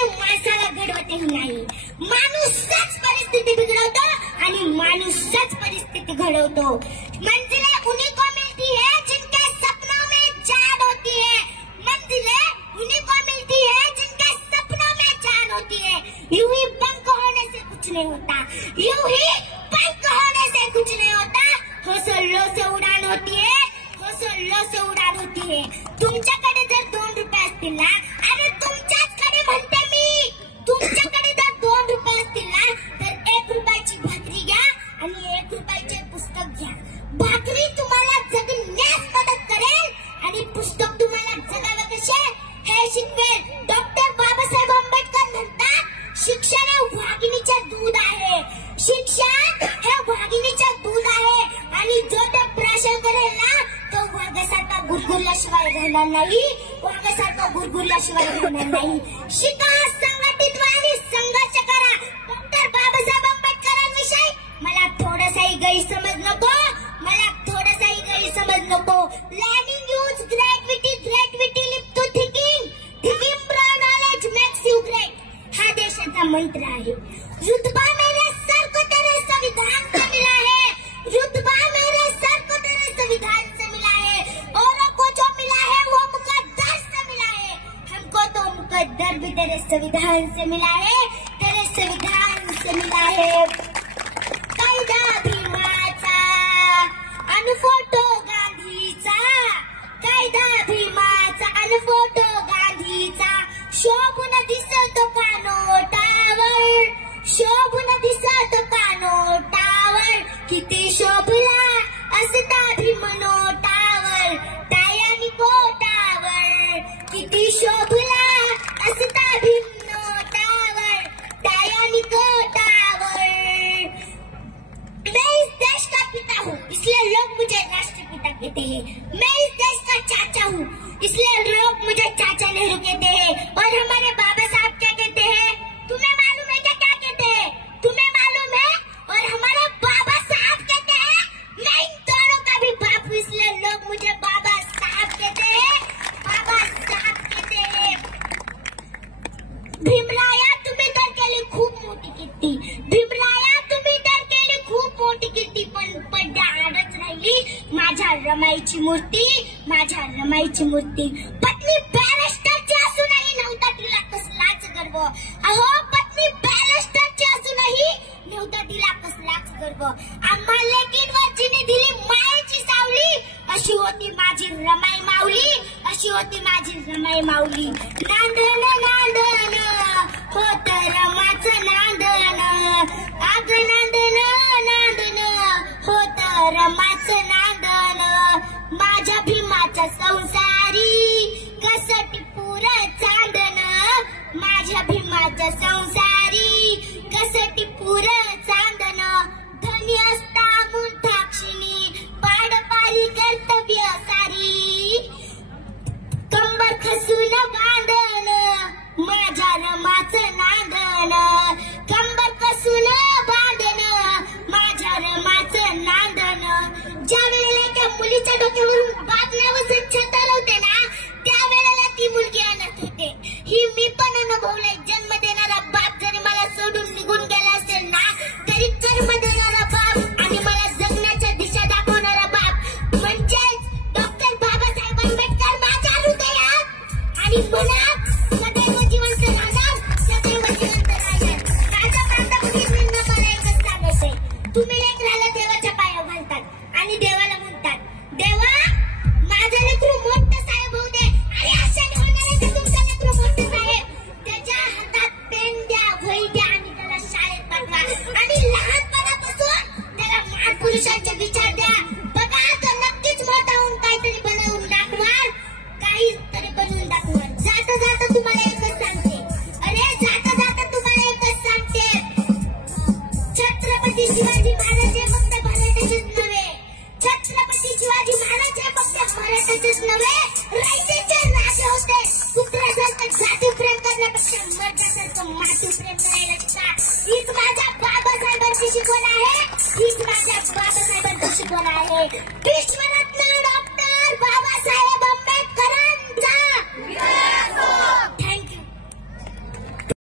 कोणी माणसाला घडवते नाही. माणूसच परिस्थिती बिघडवतो आणि माणूसच परिस्थिती घडवतो. मंजिलें उन्हीं को मिलती है जिनके सपनों में जान होती है. मंजिलें उन्हीं को मिलती है जिनके सपनों में जान होती है. यूं ही पंख होने से कुछ नहीं होता. यूं ही पंख होने से कुछ नहीं होता. हौसलों से उड़ान होती है. हौसलों से उड़ान होती है. तुमच्याकडे जर 2 रुपये असतील ना, अरे तुमच्याचकडे म्हणते मी, तुमच्याकडे जर 2 रुपये असतील ना तर 1 रुपयाची भाकरी घ्या आणि 1 रुपयाचे पुस्तक घ्या. भाकरी तुम्हाला जगण्यास मदत करेल आणि पुस्तक तुम्हाला जगावे कसे हे शिकवेल. डॉक्टर बाबासाहेब आंबेडकर म्हणतात शिक्षण हे वाघिणीचे दूध आहे. शिक्षण हे वाघिणीचे दूध आहे आणि जो ते प्राशन करेल ना तो वाघासारखा गुरगुरल्याशिवाय राहणार नाही. वाघासारखा गुरगुरल्याशिवाय राहणार नाही. शिका, संघटित व्हा आणि संघर्ष करा. डॉक्टर बाबासाहेब आंबेडकरांविषयी मला थोडासाही गैरसमज नको. मला थोडासाही गैरसमज नको. Learning use creativity leap to thinking. Thinking broad knowledge makes you great हा देशाचा मंत्र आहे. रुतबा मेरे सर को तेरे संविधान से मिला है. रुतबा मेरे सर को तेरे संविधान से मिला है. औरों को जो मिला है वो मुकद्दर से मिला है. हमको तो मुकद्दर भी तेरे संविधान से मिला है. तेरे संविधान से मिला है. कायदा भीमाचा आणि फोटो गांधीचा. कायदा भीमाचा आणि फोटो गांधीचा. शोभून दिसतो का नोटावर. शोभून दिसतो का नोटावर. किती शोभला असता भीम नोटावर. टायानी कोटावर. किती शोभला असता भीम नोटावर. टायानी कोटावर. मैं इस देश का पिता हूँ इसलिए लोग मुझे राष्ट्रपिता कहते हैं. मैं इस देश का चाचा हूँ इसलिए लोग मुझे चाचा नेहरू कहते हैं. और हमारे बाबा साहब क्या कहते हैं तुम्हें मालूम है क्या कहते हैं? तुम्हें मालूम है? और हमारे बाबा साहब कहते हैं मैं इन दोनों का भी बाप हूँ इसलिए लोग मुझे बाबा साहब कहते हैं. बाबा साहब कहते हैं. भीमराया तुम्ही तर केली खूप मोठी कीर्ती. भीमराया तुम्ही तर केली खूप मोठी कीर्ती. पण पड्या आडच राहिली माझ्या रमाईची मूर्ती. माझ्या रमाईची मूर्ती. पत्नी बॅरिस्टरची असूनही नव्हता तिला कसलाच गर्व. अहो पत्नी बॅरिस्टरची असूनही नव्हता तिला कसलाच गर्व. आम्हा लेकींवर जिने दिली मायेची सावली अशी होती माझी रमाई माऊली. अशी होती माझी रमाई माऊली. नांदन नांदन होत रमाचं नांदन. अग नांदन नांदन होत रमाचं नांदन. माझ्या भीमाच्या संसारी कसटी पुर चांदन. माझ्या भीमाच्या संसारी कसटी पुर चांदन. धनी असता मूर्धाक्षिणी पाडपारी कर्तव्य सारी. कंबर खसून बांधन माझ्या रमाचं नांदन. कंबर कसून बांधन माझ्या रमाचं नांदन. ज्या वेळेला त्या मुलीच्या डोक्यावरून बातम्यावर छत्र होते ना त्यावेळेला ती मुलगी अनाथ होते. ही मी पण अनुभवलंय. जन्म देणारा बाप जरी मला सोडून निघून गेला असेल ना तरी कर्म देणारा बाप आणि मला जगण्याच्या दिशा दाखवणारा बाप म्हणजेच डॉक्टर बाबासाहेब आंबेडकर माझ्या हृदयात आणि मनात सदैव जिवंत राहणार. सदैव जिवंत राहणार. माझ्या माताभगिनींना मला एकच सांगायचंय. तुम्ही लेकराला देवाच्या पाया घालतात आणि देवाला म्हणतात देवा माझं लेकरू मोठं साहेब होऊ दे. अरे अशाने होणार आहे का तुमचं लेकरू मोठं साहेब? त्याच्या हातात पेन द्या, वही द्या आणि त्याला शाळेत पाठवा. आणि लहानपणापासून त्याला महापुरुषांचे विचार द्या. बघा तो नक्कीच मोठा होऊन काहीतरी बनवून दाखवा. काहीतरी बनवून दाखवा. जाता जाता तुम्हाला एकच सांगते. अरे जाता जाता तुम्हाला एकच सांगते. छत्रपती शिवाजी महाराज हे फक्त मराठीचेच नव्हे. छत्रपती शिवाजी महाराज हे फक्त मराठीचेच नव्हे रायतेचे राजे होते. कुत्र्यासारखं जाती प्रेम करण्यापेक्षा मर्दासारखं मातृ प्रेम करायला शिका. हीच माझ्या बाबासाहेबांची शिकवण आहे. हीच माझ्या बाबासाहेबांची शिकवण आहे.